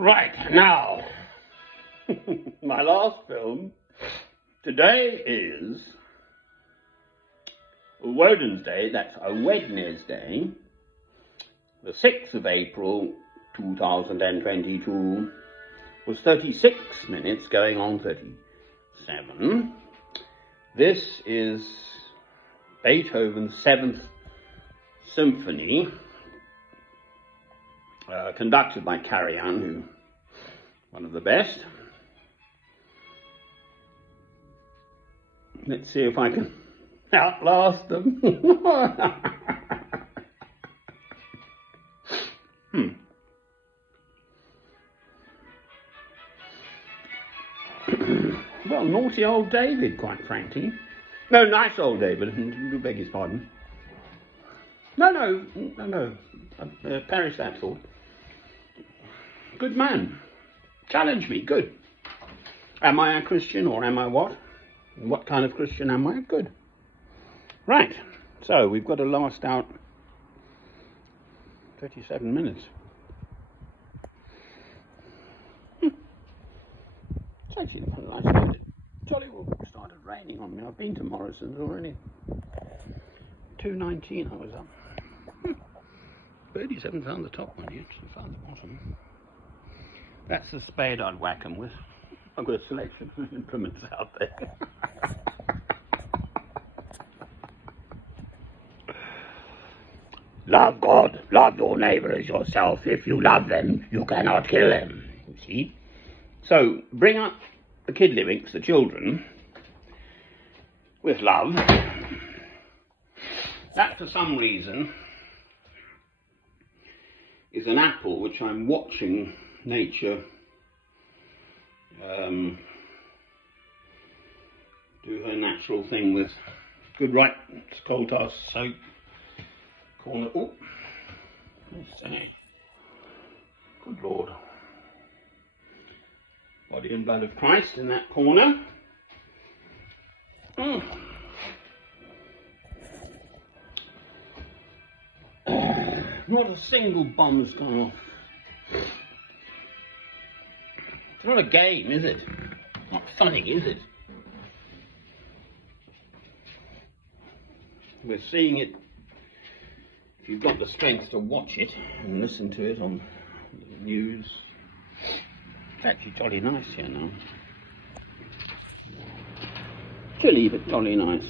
Right, now, my last film. Today is Woden's Day, that's a Wednesday, the 6th of April 2022, was 36 minutes going on 37. This is Beethoven's 7th Symphony, conducted by Karajan, who one of the best. Let's see if I can outlast them. Well, naughty old David, quite frankly. No, nice old David, I beg his pardon. No. Perish that thought. Good man. Challenge me, good. Am I a Christian or am I what? What kind of Christian am I? Good. Right, so we've got to last out 37 minutes. It's actually quite a nice day. Jolly well started raining on me. I've been to Morrison's already. 2:19 I was up. 37's on the top one, yet it's on the bottom. That's the spade I'd whack 'em with. I've got a selection of implements out there. Love God, love your neighbour as yourself. If you love them, you cannot kill them. You see? So, bring up the kidlywinks, the children, with love. That, for some reason, is an apple which I'm watching nature do her natural thing with. Good, right, it's coal tar soap. Corner, oh, let's see. Good Lord. Body and blood of Christ in that corner. Not a single bomb has gone off. It's not a game, is it? Not funny, is it? We're seeing it. If you've got the strength to watch it and listen to it on the news. It's actually jolly nice here now. Chilly, but jolly nice.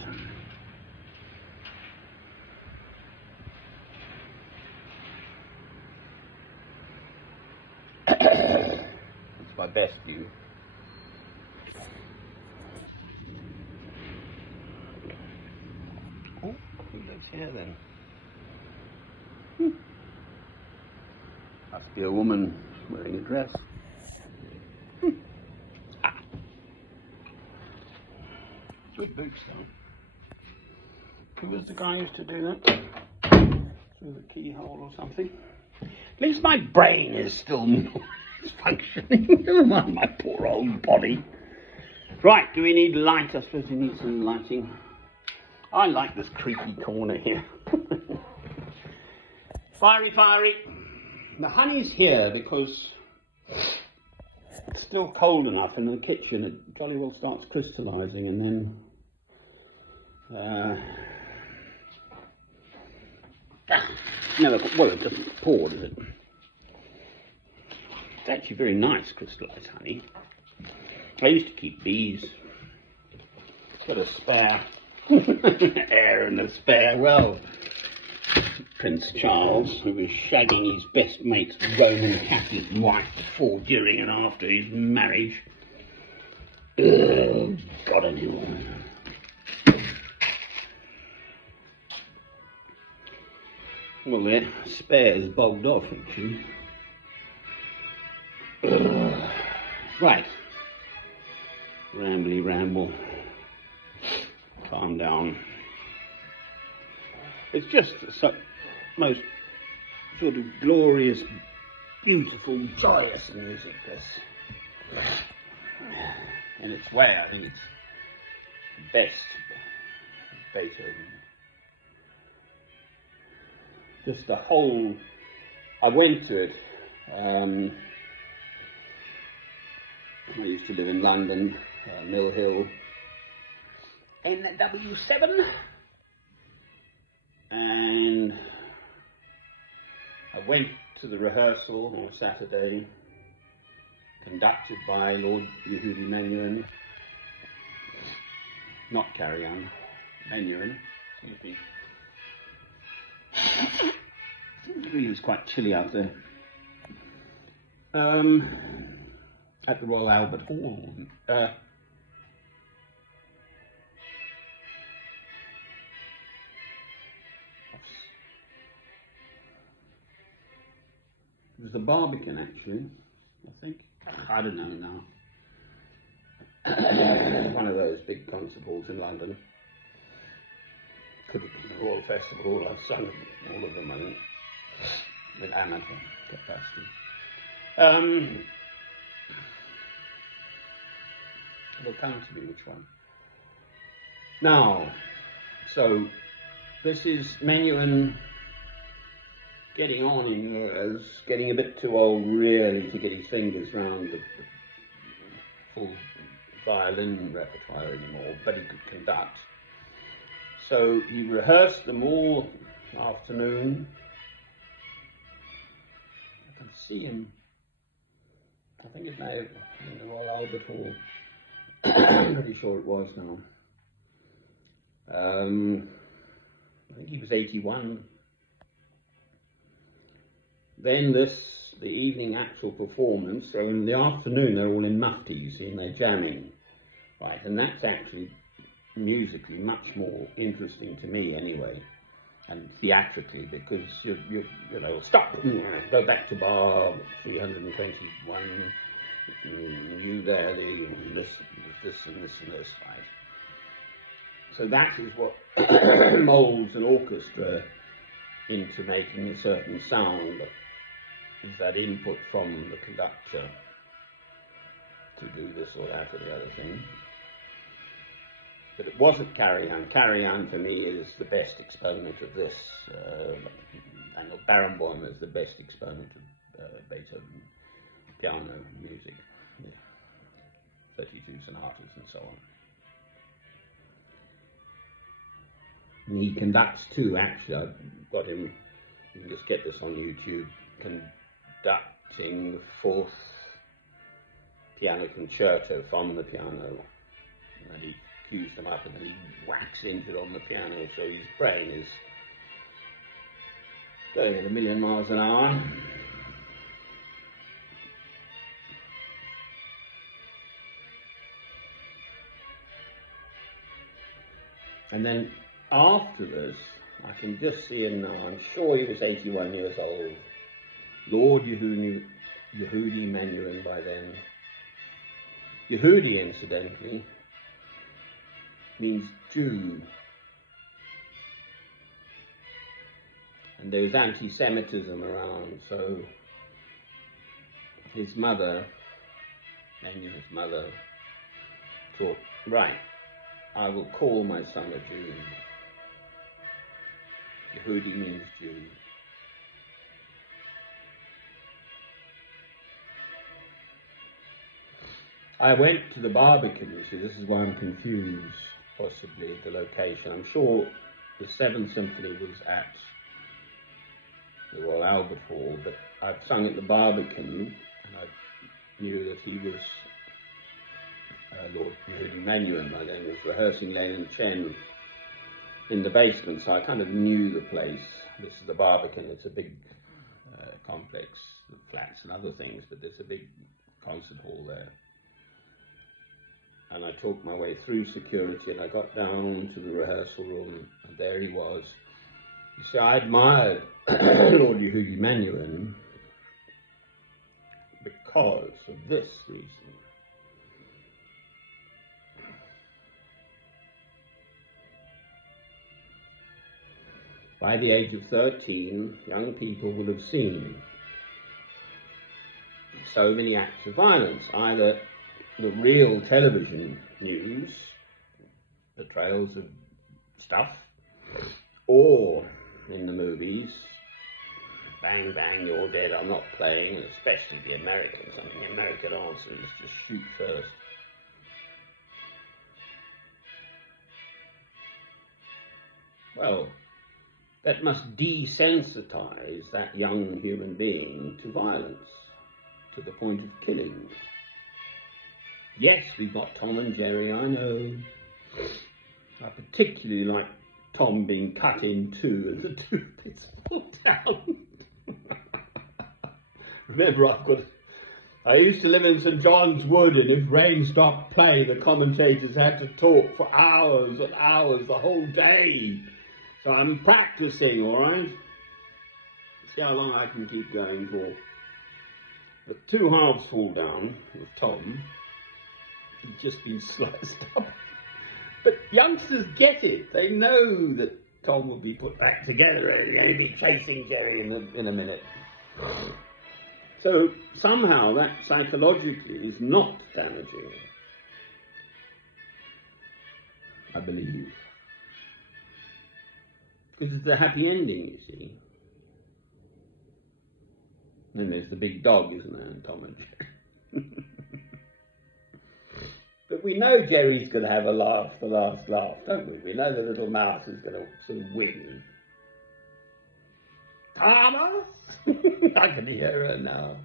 It's my best view. Oh, who lives here then? Must be a woman wearing a dress. Good boots though. Who was the guy who used to do that? Through the keyhole or something? At least my brain is still functioning. Never mind my poor old body. Right, do we need light? I suppose we need some lighting. I like this creaky corner here. Fiery. The honey's here because it's still cold enough in the kitchen. It jolly well starts crystallising and then well, it doesn't pour, does it? It's actually very nice crystallised honey. I used to keep bees. Got a spare air and a spare. Well, Prince Charles, who was shagging his best mate's Roman Catholic wife before, during and after his marriage. Oh, God only knows. Well, the spare's bogged off, actually. Right. Rambly ramble. Calm down. It's just the most sort of glorious, beautiful, joyous music, this. In its way, I think it's best. Beethoven. Just the whole, I went to it I used to live in London, Mill Hill, NW7, and I went to the rehearsal on Saturday, conducted by Lord Yehudi Menuhin, not Carry-On, Menuhin, excuse me. It really was quite chilly out there. At the Royal Albert Hall. It was the Barbican, actually, I think. I don't know now. One of those big concert halls in London. Could have been the Royal Festival. I've sung all of them, I think, with amateur capacity. It'll come to me which one. Now, so this is Menuhin getting on in years, getting a bit too old really to get his fingers round the full violin repertoire anymore, but he could conduct. So he rehearsed them all afternoon. I can see him. I think it may have been the Royal Albert Hall. I'm pretty sure it was now. I think he was 81. Then the evening actual performance, so in the afternoon they're all in muftis and they're jamming, right? And that's actually musically much more interesting to me anyway, and theatrically, because you know, stop, go back to bar 321, you there, this and this, right? So that is what molds an orchestra into making a certain sound, is that input from the conductor to do this or that or the other thing. But it wasn't Carry-On. Carry-On for me is the best exponent of this. Daniel Barenboim is the best exponent of Beethoven piano music. Yeah. 32 sonatas and so on. And he conducts too, actually. I've got him, you can just get this on YouTube, conducting the fourth piano concerto from the piano. And he cues them up and then he whacks into it on the piano, so his brain is going at 1,000,000 miles an hour. And then after this, I can just see him now, I'm sure he was 81 years old, Lord Yehudi Menuhin by then. Yehudi, incidentally, means Jew. And there was anti-Semitism around, so his mother, Menuhin's mother, thought, right, I will call my son a Jew. Yehudi means Jew. I went to the Barbican, you see, this is why I'm confused, possibly, the location. I'm sure the Seventh Symphony was at the Royal Albert Hall, but I'd sung at the Barbican, and I knew that he was Lord Yehudi Menuhin by then, was rehearsing Lenin Chen in the basement, so I kind of knew the place. This is the Barbican, it's a big complex, flats and other things, but there's a big concert hall there. And I talked my way through security and I got down to the rehearsal room and there he was. You see, I admired Lord Yehudi Menuhin because of this reason. By the age of 13, young people will have seen so many acts of violence, either the real television news, portrayals of stuff, or in the movies, bang, bang, you're dead, I'm not playing, and especially the Americans. I mean, the American answer is to shoot first. Well, that must desensitize that young human being to violence, to the point of killing. Yes, we've got Tom and Jerry, I know. I particularly like Tom being cut in two and the two bits fall down. Remember, I used to live in St John's Wood, and if rain stopped playing, the commentators had to talk for hours and hours, the whole day. So I'm practicing, all right? See how long I can keep going for. The two halves fall down with Tom. He's just been sliced up. But youngsters get it. They know that Tom will be put back together and he's going to be chasing Jerry in a minute. So somehow that psychologically is not damaging, I believe. Because it's a happy ending, you see. And there's the big dog, isn't there, in Tom and Jerry? But we know Jerry's going to have a laugh, the last laugh, don't we? We know the little mouse is going to sort of win. Thomas! I can hear her now.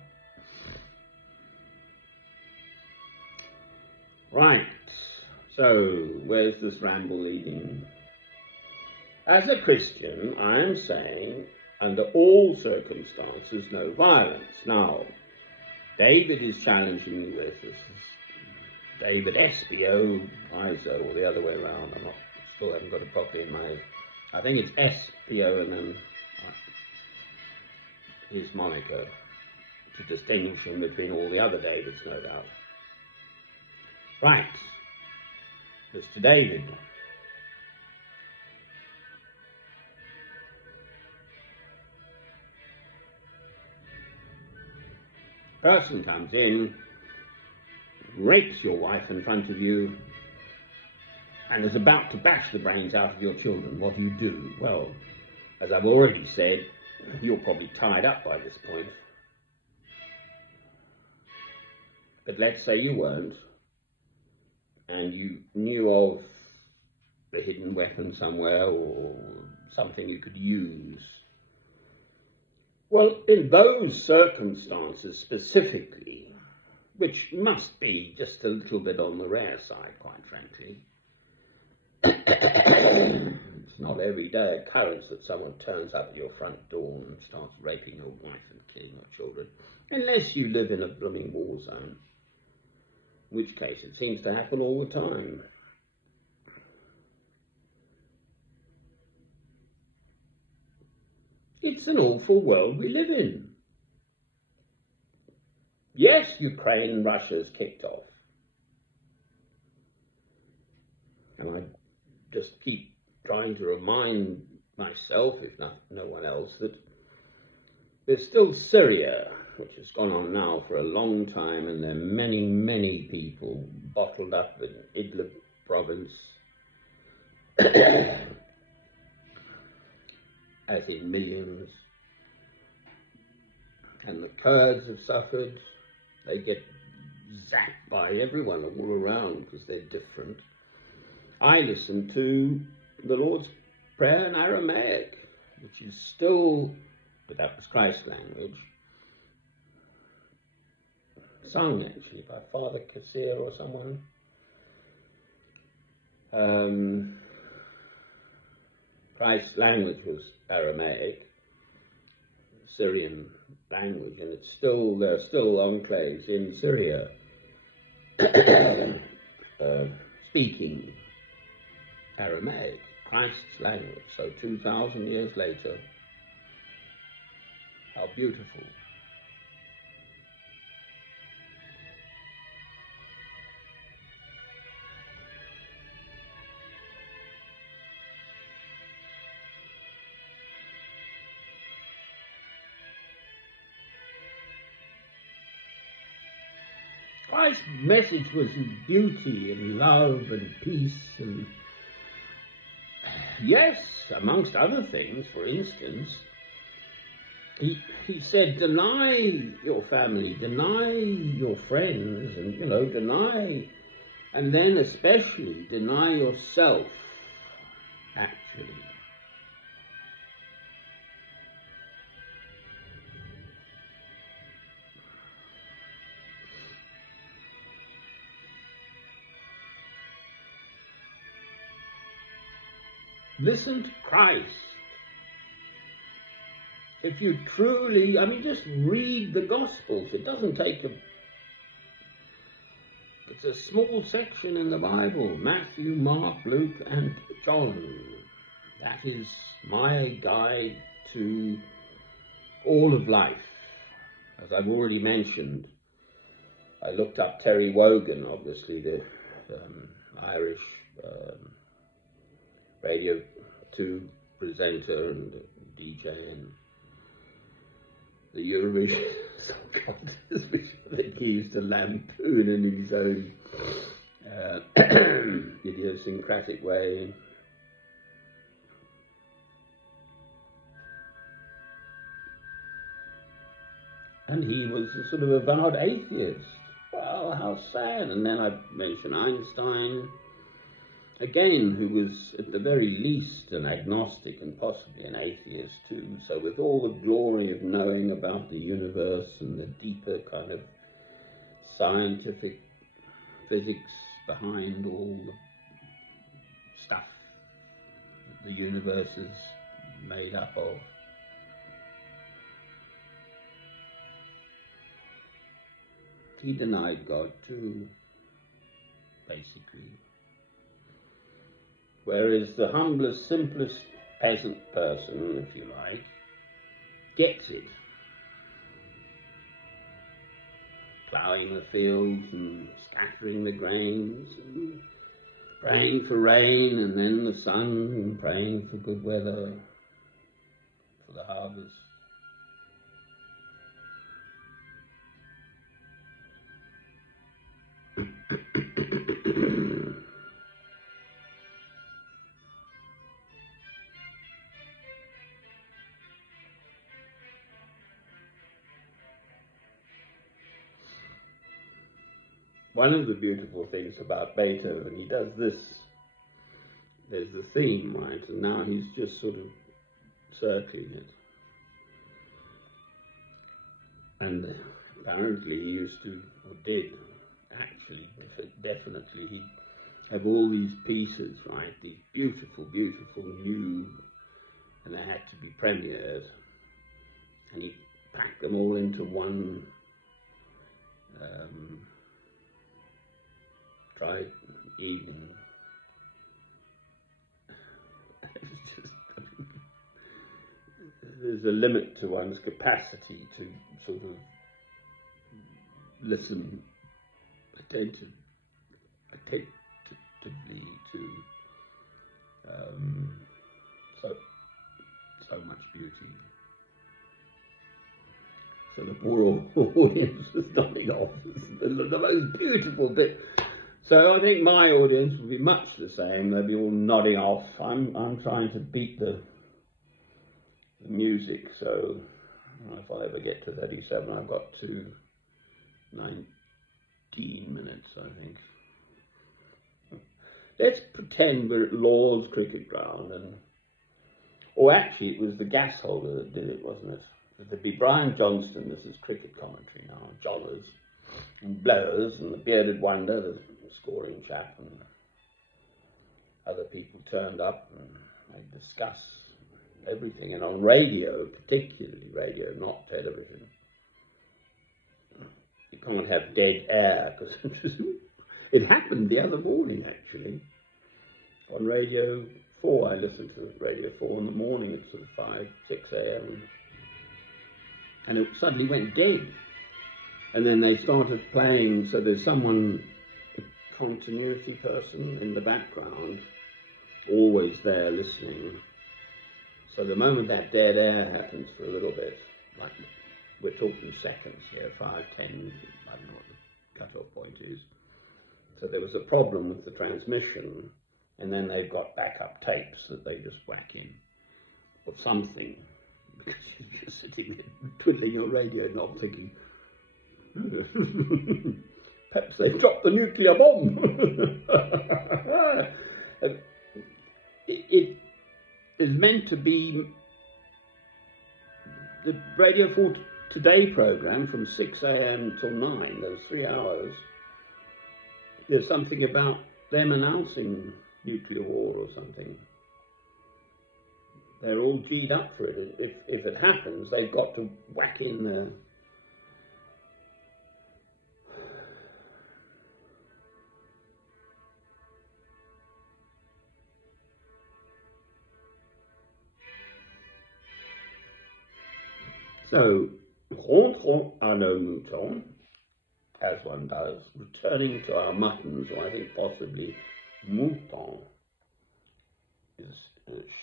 Right, so where's this ramble leading? As a Christian, I am saying, under all circumstances, no violence. Now, David is challenging me with this. David S-P-O, ISO, or the other way around. Still haven't got it properly in my head. I think it's S-P-O and then his moniker, to distinguish him between all the other Davids, no doubt. Right, Mr. David. Person comes in, rapes your wife in front of you, and is about to bash the brains out of your children. What do? Well, as I've already said, you're probably tied up by this point. But let's say you weren't, and you knew of the hidden weapon somewhere or something you could use. Well, in those circumstances specifically, which must be just a little bit on the rare side, quite frankly, it's not every day occurrence that someone turns up at your front door and starts raping your wife and killing your children, unless you live in a blooming war zone, in which case it seems to happen all the time. It's an awful world we live in. Yes, Ukraine and Russia's kicked off. And I just keep trying to remind myself, if no one else, that there's still Syria, which has gone on now for a long time, and there are many, many people bottled up in Idlib province, as in millions. And the Kurds have suffered. They get zapped by everyone all around because they're different. I listen to the Lord's Prayer in Aramaic, which is still, but that was Christ's language, sung actually by Father Kassir or someone. Christ's language was Aramaic, Syrian language, and there are still enclaves in Syria speaking Aramaic, Christ's language. So 2,000 years later, how beautiful. Christ's message was of beauty and love and peace and, yes, amongst other things, for instance, he said, deny your family, deny your friends, and, deny, and then especially deny yourself, actually. Listen to Christ. If you truly, just read the Gospels. It doesn't take it's a small section in the Bible. Matthew, Mark, Luke, and John. That is my guide to all of life. As I've already mentioned, I looked up Terry Wogan, obviously the Irish Radio 2 presenter and DJ and the Eurovision Song Contest, which I think he used to lampoon in his own idiosyncratic way. And he was a sort of avowed atheist. Well, how sad. And then I mentioned Einstein, again, who was at the very least an agnostic and possibly an atheist too. So with all the glory of knowing about the universe and the deeper kind of scientific physics behind all the stuff that the universe is made up of, he denied God too, basically. Whereas the humblest, simplest peasant person, if you like, gets it. Ploughing the fields and scattering the grains and praying for rain and then the sun and praying for good weather for the harvest. One of the beautiful things about Beethoven, he does this. There's the theme, right? And now he's just sort of circling it. And apparently he used to, or did, actually, definitely, he'd have all these pieces, right? These beautiful, beautiful new, and they had to be premiered. And he packed them all into one dry evening. There's a limit to one's capacity to sort of listen attentively to so much beauty. So the poor audience was nodding off. The most beautiful bit. So I think my audience will be much the same. They'll be all nodding off. I'm trying to beat the music. So I don't know if I'll ever get to 37. I've got to 19 minutes, I think. Let's pretend we're at Lord's Cricket Ground, or actually it was the gas holder that did it, wasn't it? There'd be Brian Johnston, this is cricket commentary now, jollers and blowers, and the bearded wonder, the scoring chap, and other people turned up and they'd discuss everything. And on radio, particularly radio, not television, you can't have dead air, because it happened the other morning, actually. On Radio 4, I listened to Radio 4 in the morning at sort of 5, 6 a.m. And it suddenly went dead. And then they started playing, so there's someone, a continuity person in the background, always there listening. So the moment that dead air happens for a little bit, like we're talking seconds here, 5, 10, I don't know what the cut-off point is. So there was a problem with the transmission, and then they've got backup tapes that they just whack in, or something. She's just sitting there twiddling your radio knob thinking, perhaps they've dropped the nuclear bomb. It is meant to be the Radio 4 Today programme from 6 a.m. till 9, those 3 hours. There's something about them announcing nuclear war or something. They're all G'd up for it. If it happens, they've got to whack in the... So, rentrons à nos moutons, as one does, returning to our muttons, or I think possibly mouton is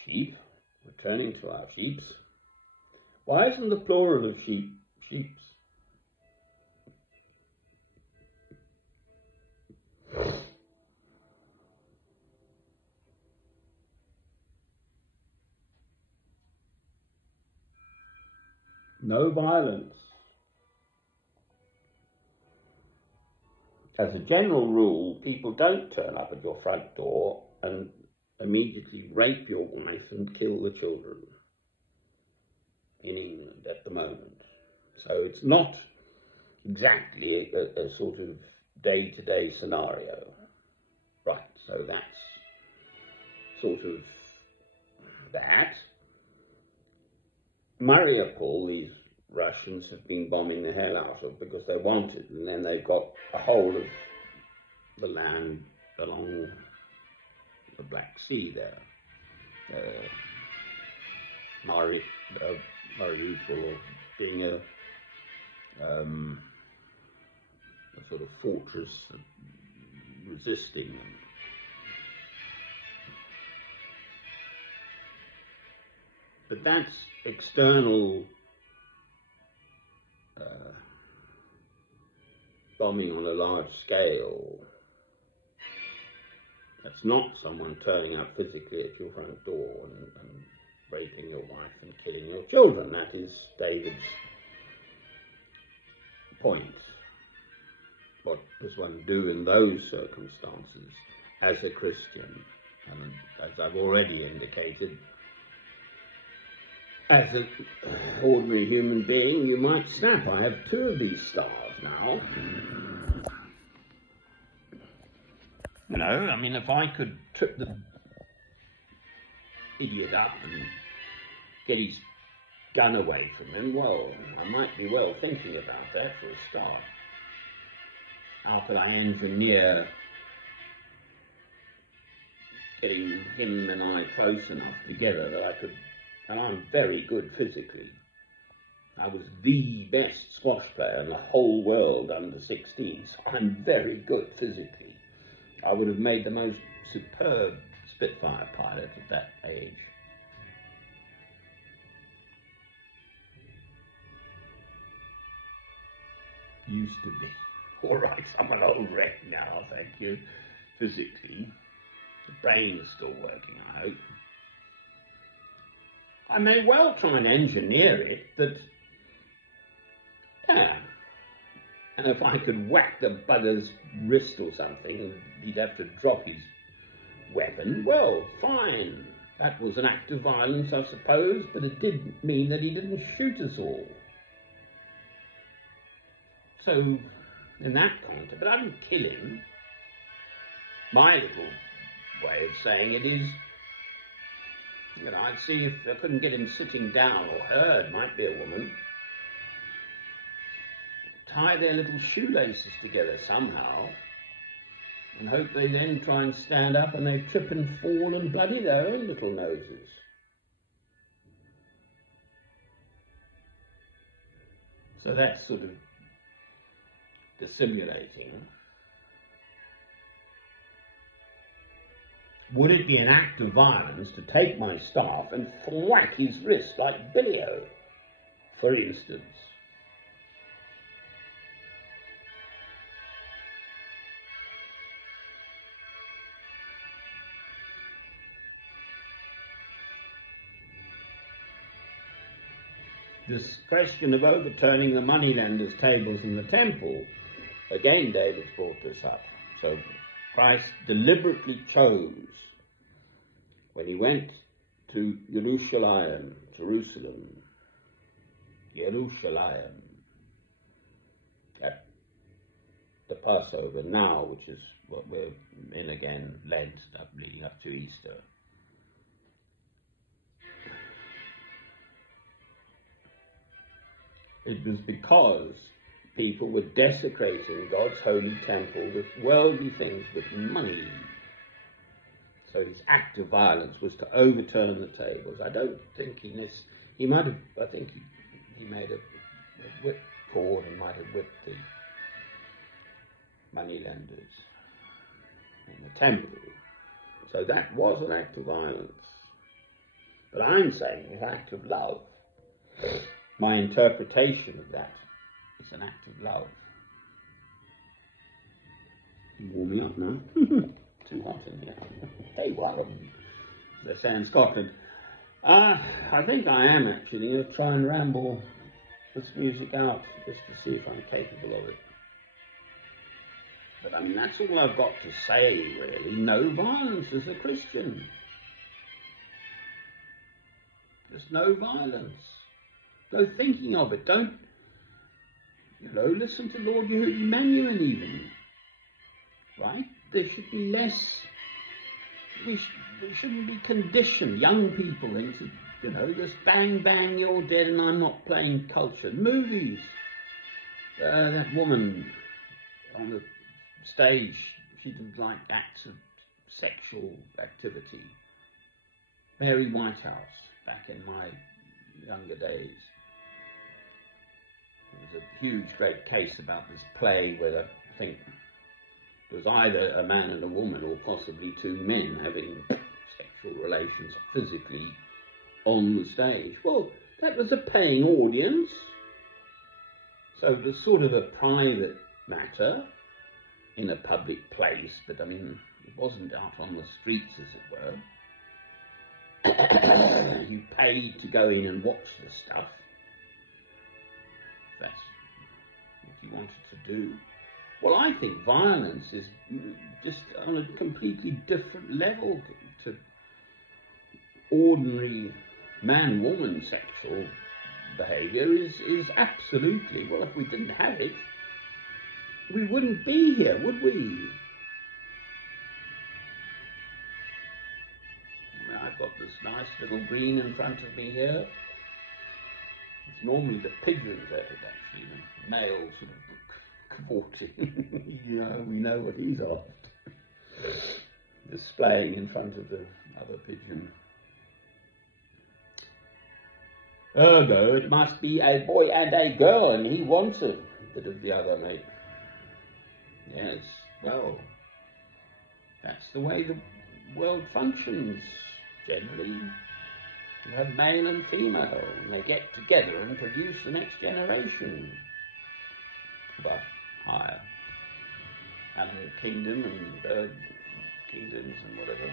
sheep, returning to our sheeps. Why isn't the plural of sheep, sheeps? No violence. As a general rule, people don't turn up at your front door and immediately rape your wife and kill the children in England at the moment. So it's not exactly a sort of day-to-day scenario. Right, so that's sort of that. Mariupol, these Russians have been bombing the hell out of because they want it, and then they've got a hold of the land along the Black Sea there. Mariupol being a sort of fortress resisting them. But that's external bombing on a large scale. That's not someone turning up physically at your front door and raping your wife and killing your children. That is David's point. What does one do in those circumstances as a Christian? And as I've already indicated, as an ordinary human being, you might snap. I have 2 of these stars now. You know, I mean, if I could trip the idiot up and get his gun away from him, well, I might be well thinking about that for a start. How could I engineer getting him and I close enough together that I could... And I'm very good physically. I was the best squash player in the whole world under 16s. I'm very good physically. I would have made the most superb Spitfire pilot at that age. Used to be. All right, I'm an old wreck now, thank you. Physically. The brain is still working, I hope. I may well try and engineer it that, yeah, and if I could whack the bugger's wrist or something and he'd have to drop his weapon, well, fine. That was an act of violence, I suppose, but it did mean that he didn't shoot us all. So, in that context, but I didn't kill him. My little way of saying it is, you know, I'd see if I couldn't get him sitting down, or her, it might be a woman, tie their little shoelaces together somehow, and hope they then try and stand up and they trip and fall and bloody their own little noses. So that's sort of dissimulating. Would it be an act of violence to take my staff and thwack his wrist like Billy-O, for instance? This question of overturning the moneylenders' tables in the temple, again David's brought this up. So Christ deliberately chose, when he went to Jerusalem, at the Passover now, which is what we're in again, Lent, leading up to Easter. It was because people were desecrating God's holy temple with worldly things, with money. So his act of violence was to overturn the tables. I don't think he might have, I think he made a whipcord and might have whipped the moneylenders in the temple. So that was an act of violence. But I'm saying an act of love. My interpretation of that is an act of love. You warm me up now. Too hot in here. Hey, well, as they say in Scotland. I think I am actually going to try and ramble this music out just to see if I'm capable of it. But I mean, that's all I've got to say, really. No violence as a Christian. There's no violence. Go thinking of it. Don't, listen to Lord Yehudi Menuhin even. Right? There should be less, we shouldn't be conditioned, young people, into, just bang, bang, you're dead and I'm not playing culture. Movies. That woman on the stage, she didn't like acts of sexual activity. Mary Whitehouse, back in my younger days. There was a huge, great case about this play where I think it was either a man and a woman or possibly two men having sexual relations physically on the stage. Well, that was a paying audience. So it was sort of a private matter in a public place, but I mean, it wasn't out on the streets, as it were. You paid to go in and watch the stuff. That's what you wanted to do. Well, I think violence is just on a completely different level to ordinary man-woman sexual behaviour is absolutely, well, if we didn't have it, we wouldn't be here, would we? I mean, I've got this nice little green in front of me here. It's normally the pigeons at it, actually, the male sort of cavorting. We know what he's after. Displaying in front of the other pigeon. Ergo, it must be a boy and a girl, and he wants a bit of the other, mate. Yes, well, that's the way the world functions, generally. You have male and female, and they get together and produce the next generation. Well, higher animal kingdom and bird kingdoms and whatever.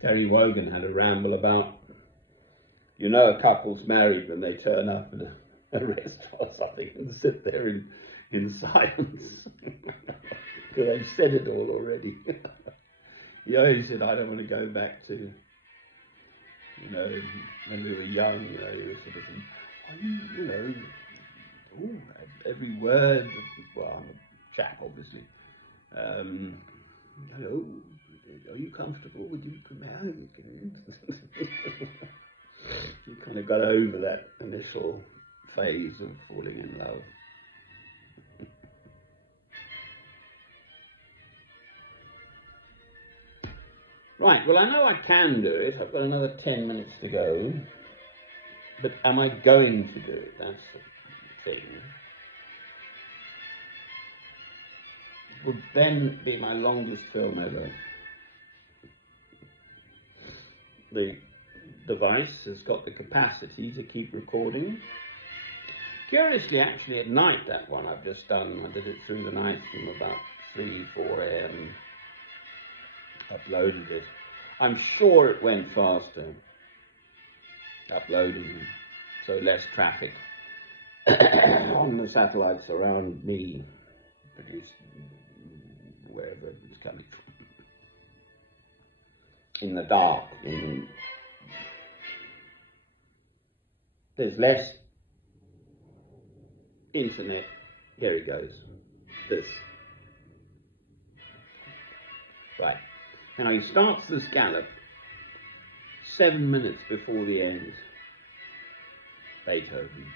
Terry Wogan had a ramble about, a couple's married when they turn up in a restaurant or something and sit there in silence. Because they've said it all already. He said, I don't want to go back to, when we were young, you were sort of, every word, well, I'm a chap, obviously. Hello, are you comfortable? Would you come out? You kind of got over that initial phase of falling in love. Right, well, I know I can do it. I've got another 10 minutes to go. But am I going to do it? That's the thing. It would then be my longest film ever. The device has got the capacity to keep recording Curiously, actually, at night, that one I've just done, I did it through the night from about 3, 4 a.m. Uploaded it. I'm sure it went faster uploading, so less traffic on the satellites around me, produced wherever it's coming from. In the dark, there's less internet. Here he goes. This. Right. Now he starts this gallop 7 minutes before the end. Beethoven.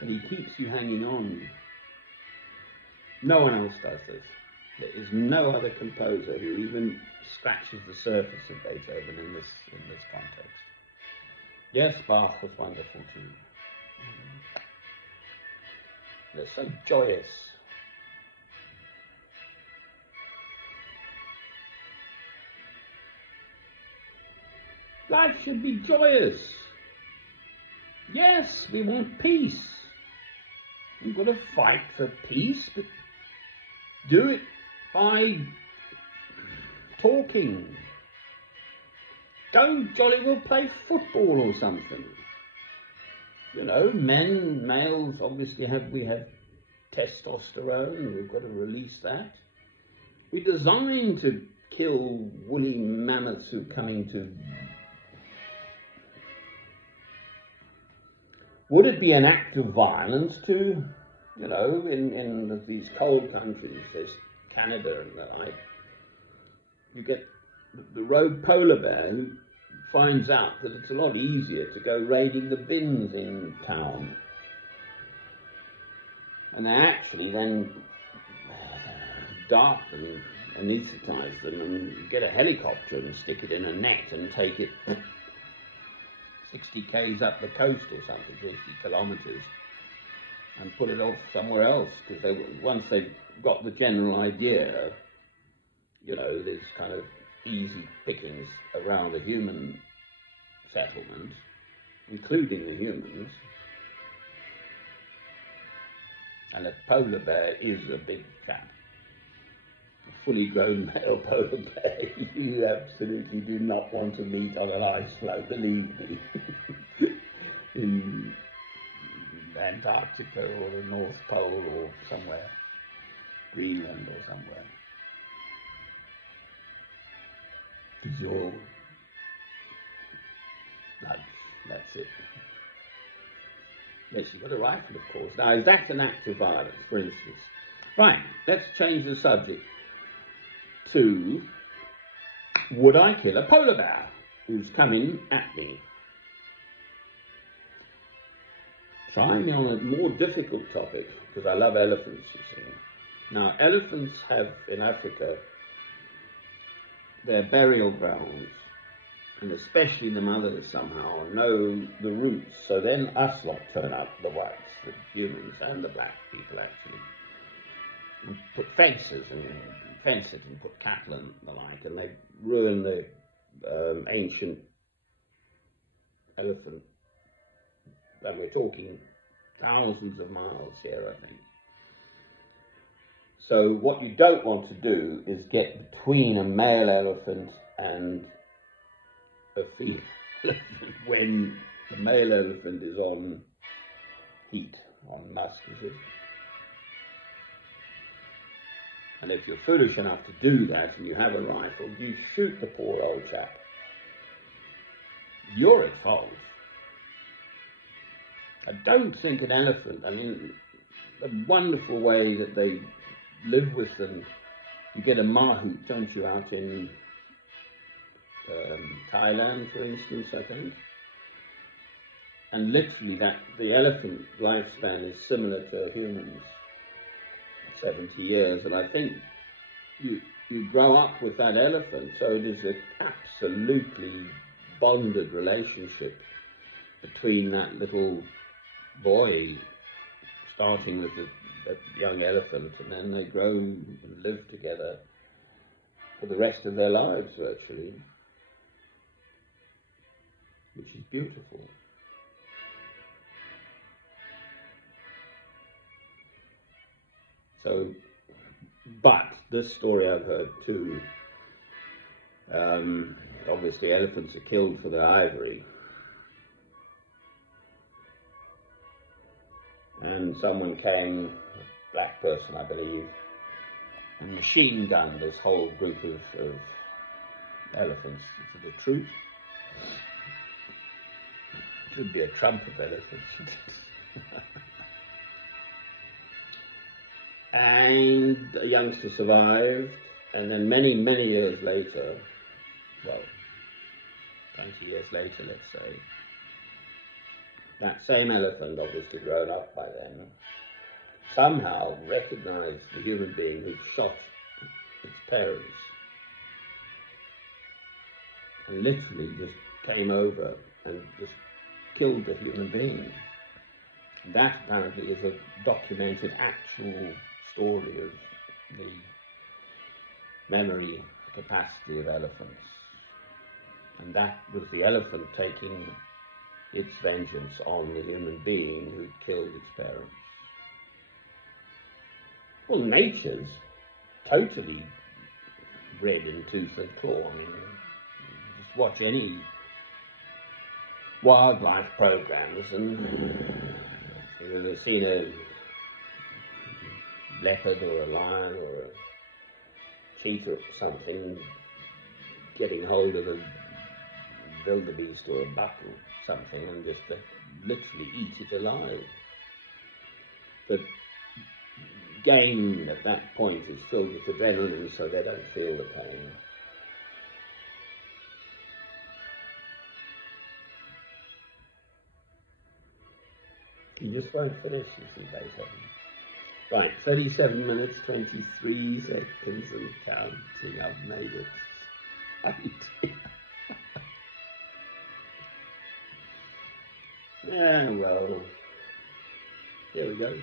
But he keeps you hanging on. No one else does this. There is no other composer who even scratches the surface of Beethoven in this context. Yes, Bach was wonderful too. They're so joyous. Life should be joyous. Yes, we want peace. We've got to fight for peace, but do it by talking. Go jolly well play football or something. You know, males obviously we have testosterone, we've got to release that. We're designed to kill woolly mammoths who are coming to... Would it be an act of violence to, you know, in these cold countries, there's Canada and the like, you get the rogue polar bear who finds out that it's a lot easier to go raiding the bins in town. And they actually then dart them, anaesthetize them, and get a helicopter and stick it in a net and take it 60 k's up the coast or something, 50 kilometres, and put it off somewhere else, because once they've got the general idea, you know, there's kind of easy pickings around a human settlement, including the humans, and a polar bear is a big chap. A fully grown male polar bear, you absolutely do not want to meet on an ice floe, believe me. In Antarctica or the North Pole or somewhere, Greenland or somewhere. Because you're like, that's it. Yes, you've got a rifle, of course. Now, is that an act of violence, for instance? Right, let's change the subject to, would I kill a polar bear who's coming at me? Try me on a more difficult topic, because I love elephants, you see. Now, elephants have, in Africa, their burial grounds, and especially the mothers somehow, know the roots. So then us lot turn up, the whites, the humans, and the black people actually, and put fences and fence it and put cattle and the like, and they ruin the ancient elephant. And we're talking thousands of miles here, I think. So what you don't want to do is get between a male elephant and a female elephant when the male elephant is on heat, on musk, is it? And if you're foolish enough to do that and you have a rifle, you shoot the poor old chap. You're at fault. I don't think an elephant, I mean, the wonderful way that they live with them, you get a mahout, don't you, out in Thailand, for instance, I think. And literally the elephant lifespan is similar to humans, 70 years, and I think you grow up with that elephant, so it is an absolutely bonded relationship between that little boy, starting with the young elephant, and then they grow and live together for the rest of their lives, virtually. which is beautiful. So, but this story I've heard too, obviously elephants are killed for their ivory. And someone came, a black person I believe, and machine gunned this whole group of elephants for the truth. It should be a trump of elephants. And a youngster survived, and then many, many years later, well, 20 years later, let's say, that same elephant, obviously grown up by then, somehow recognized the human being who'd shot its parents, and literally just came over and just killed the human being. That apparently is a documented actual story of the memory capacity of elephants. And that was the elephant taking its vengeance on the human being who killed its parents. Well, nature's totally bred in tooth and claw. I mean, just watch any wildlife programs and you've seen a leopard or a lion or a cheetah or something getting hold of a wildebeest or a buck or something and just literally eat it alive. But game at that point is filled with adrenaline, so they don't feel the pain. You just won't finish, you see, Beethoven. Right, 37 minutes, 23 seconds and counting. I've made it. Yeah, well, here we go.